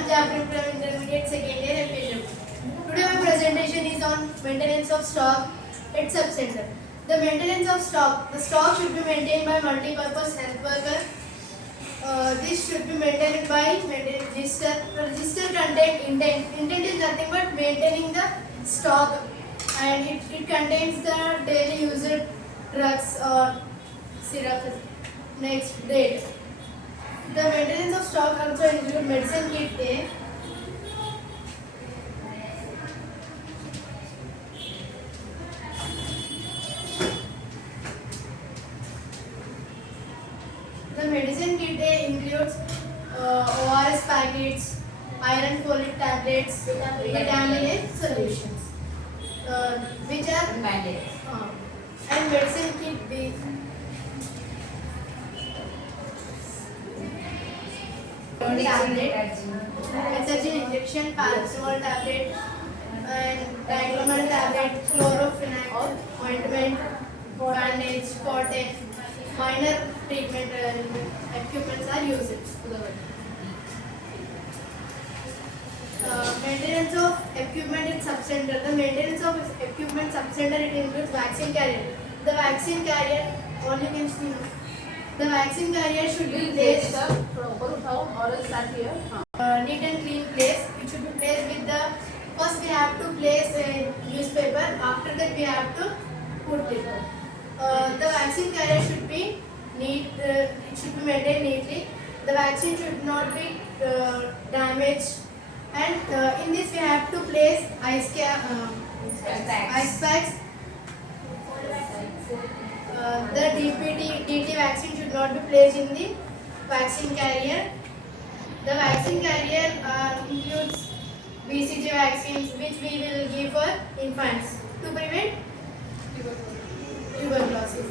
I'm Jafri from Intermediate Second Year MPW. Today my presentation is on maintenance of stock at subcenter. The maintenance of stock. The stock should be maintained by multi-purpose health worker. This should be maintained by register. Register contain intent. Intent is nothing but maintaining the stock, and it contains the daily used drugs or syrups. Next, date. The maintenance of stock also include medicine kit A. The medicine kit A includes ORS packets, iron folic tablets, vitamin A solutions, which are and medicine kit B. Tablet, Ethergine injection, paracetamol tablet, and diclofenac tablet, chlorophenac ointment, bandage, cotton, minor treatment equipments are used. Maintenance of equipment in subcenter. The maintenance of equipment subcenter, it includes vaccine carrier. The vaccine carrier, all you can see. The vaccine carrier should be placed neat and clean place. It should be placed with the, first we have to place a newspaper, after that we have to put it. The vaccine carrier should be neat, it should be maintained neatly. The vaccine should not be damaged, and in this we have to place ice packs. The DT vaccine should not be placed in the vaccine carrier. The vaccine carrier includes BCG vaccines, which we will give for infants to prevent tuberculosis.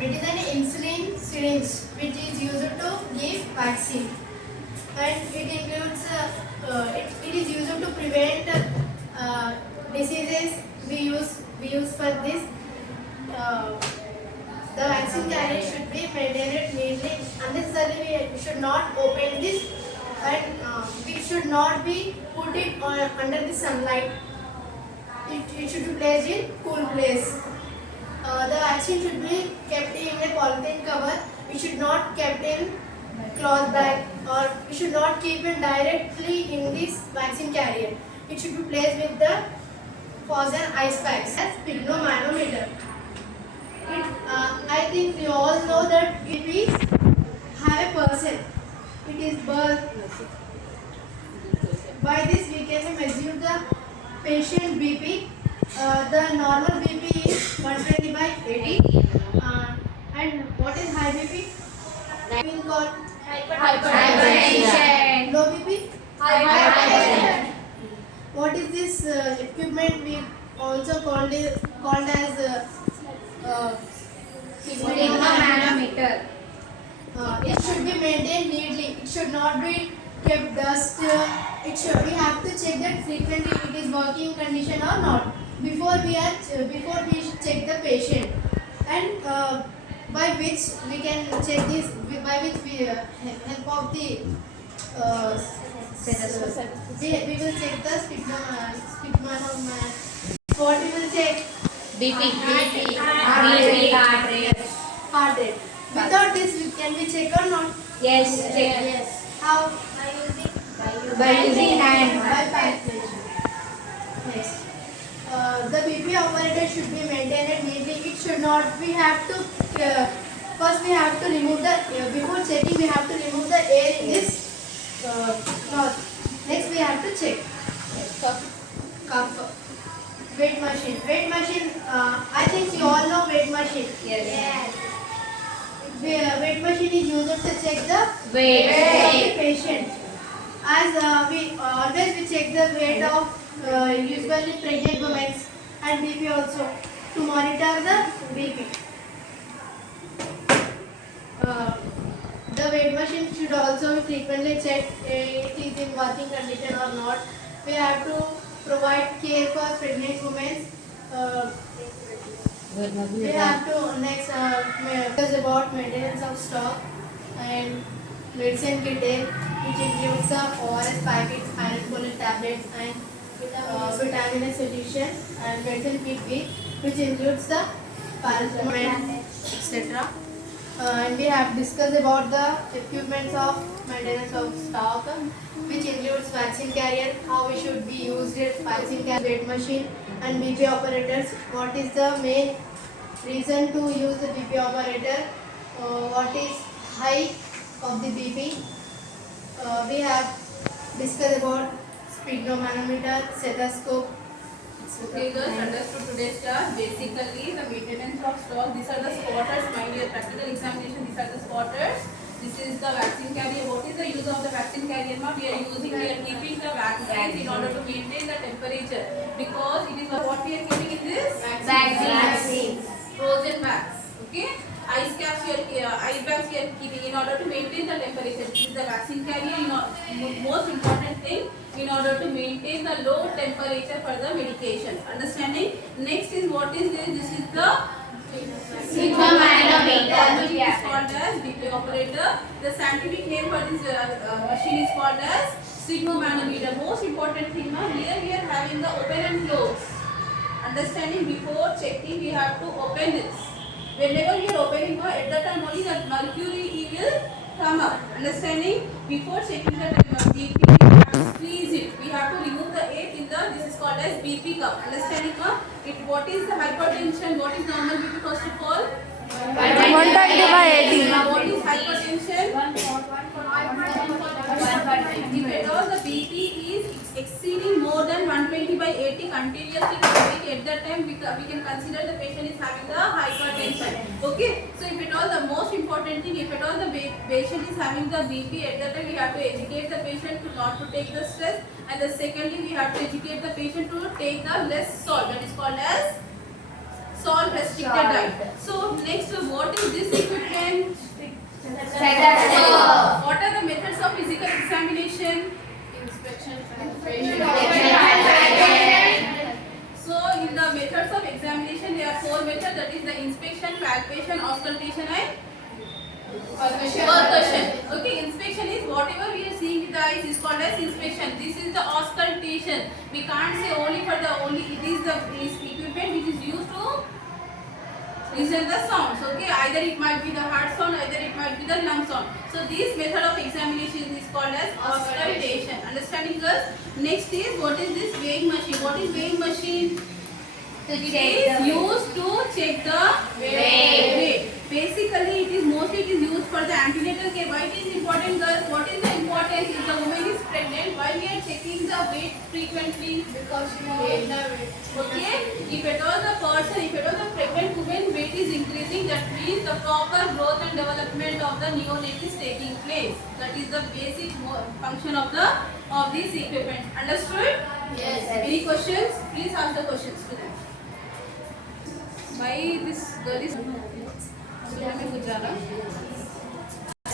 It is an insulin syringe which is used to give vaccine, and it includes it is used to prevent diseases. We use for this. The vaccine carrier should be maintained neatly. Unnecessarily, we should not open this, and we should not be put it under the sunlight. It should be placed in cool place. The vaccine should be kept in a polythene cover. We should not kept in cloth bag, or we should not keep it directly in this vaccine carrier. It should be placed with the frozen ice packs. As sphygmomanometer. I think we all know that if we have a person, it is birth. By this we can measure the patient BP. The normal BP is 120 by 80. And what is high BP? We will call hypertension. Low BP? Hypertension. What is this equipment? We also called as sphygmomanometer. It should be maintained neatly. It should not be kept dust. We have to check that frequently it is working condition or not before we check the patient, and by which we can check this, by which we help of the we will check the sphygmomanometer. What we will check? BP, Heart rate. Without this, can we check or not? Yes, check. Yes. How? By using hand. By palpation. Yes. The BP operator should be maintained neatly. It should not. We have to first we have to remove the before checking. We have to remove the air in this cloth. Next we have to check. Cuff. Weight machine. Weight machine. I think you all know weight machine. Yes. Weight machine is used to check the Weight. of the patient. As we always check the weight of usually pregnant women and BP also to monitor the BP. The weight machine should also be frequently checked if it is in working condition or not. We have to provide care for pregnant women. We have to next discuss about maintenance of stock, and medicine kit A, which includes the ORS packets, iron folate tablets, and vitamin A solution, and medicine kit B, which includes the paracetamol, etc. And we have discussed about the equipments of maintenance of stock, which includes vaccine carrier, how we should be used it, vaccine carrier, weight machine, and BP operators. What is the main reason to use the BP operator? What is height of the BP? We have discussed about sphygmomanometer, stethoscope. Okay, girls, understood today's class. Basically, the maintenance of stock. These are the spotters. Mind your practical examination. These are the spotters. This is the vaccine carrier. What is the use of the vaccine carrier? Ma, we are keeping the vaccines in order to maintain the temperature, because it is what we are keeping in this Vaccines. frozen bags. Okay, ice caps we are ice bags we are keeping in order to maintain the temperature. This is the vaccine carrier. Most important thing, in order to maintain the low temperature for the medication. Understanding? Next is what is this? This is the Sphygmomanometer. It is called as BP operator. The scientific name for this machine is called as sphygmomanometer. Most important thing now, here we are having the open and close. Understanding? Before checking, we have to open this. Whenever you are opening, at that time only that mercury will come up. Understanding? Before checking the BP, we have to squeeze it. We have to remove the air in the, this is called as BP cup. Understanding? What is the hypertension? What is normal BP first of all? 120/80. What is hypertension? If at all the BP is exceeding more than 120/80 continuously, at that time we can consider the patient is having the hypertension. Okay. So if at all the most important thing, if at all the patient is having the BP, at that time we have to educate the patient to not to take the stress, and the secondly we have to educate the patient to take the less salt. That is called as salt restricted diet. So next, what is this equipment? Stethoscope. What are the methods of physical examination? Inspection, So in the methods of examination, there are 4 methods. That is the inspection, palpation, auscultation, and percussion. Okay, inspection is whatever we are seeing with the eyes is called as inspection. This is the auscultation. We can't say only for the it is the equipment which is used to listen the sounds. Okay, either it might be the heart sound, either it might be the lung sound. So this method of examination is called as auscultation. Understanding, girls? Next is what is this weighing machine? What is weighing machine? It is used to check the weight. Basically, it is used for the antenatal care. Why it is important, girls? What is the importance? If the woman is pregnant, why we are checking the weight frequently? Because you gain the weight. Okay, if at all the pregnant woman weight is increasing, that means the proper growth and development of the neonate is taking place. That is the basic function of this equipment. Understood? Yes. Any questions? Please ask the questions to them. Why this girl is Gujara?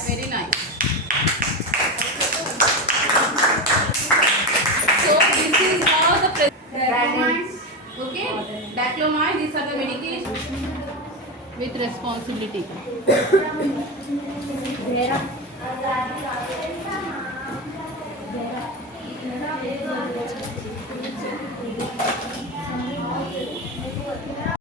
Very nice. So this is how the okay, daclomine, these are the medications with responsibility.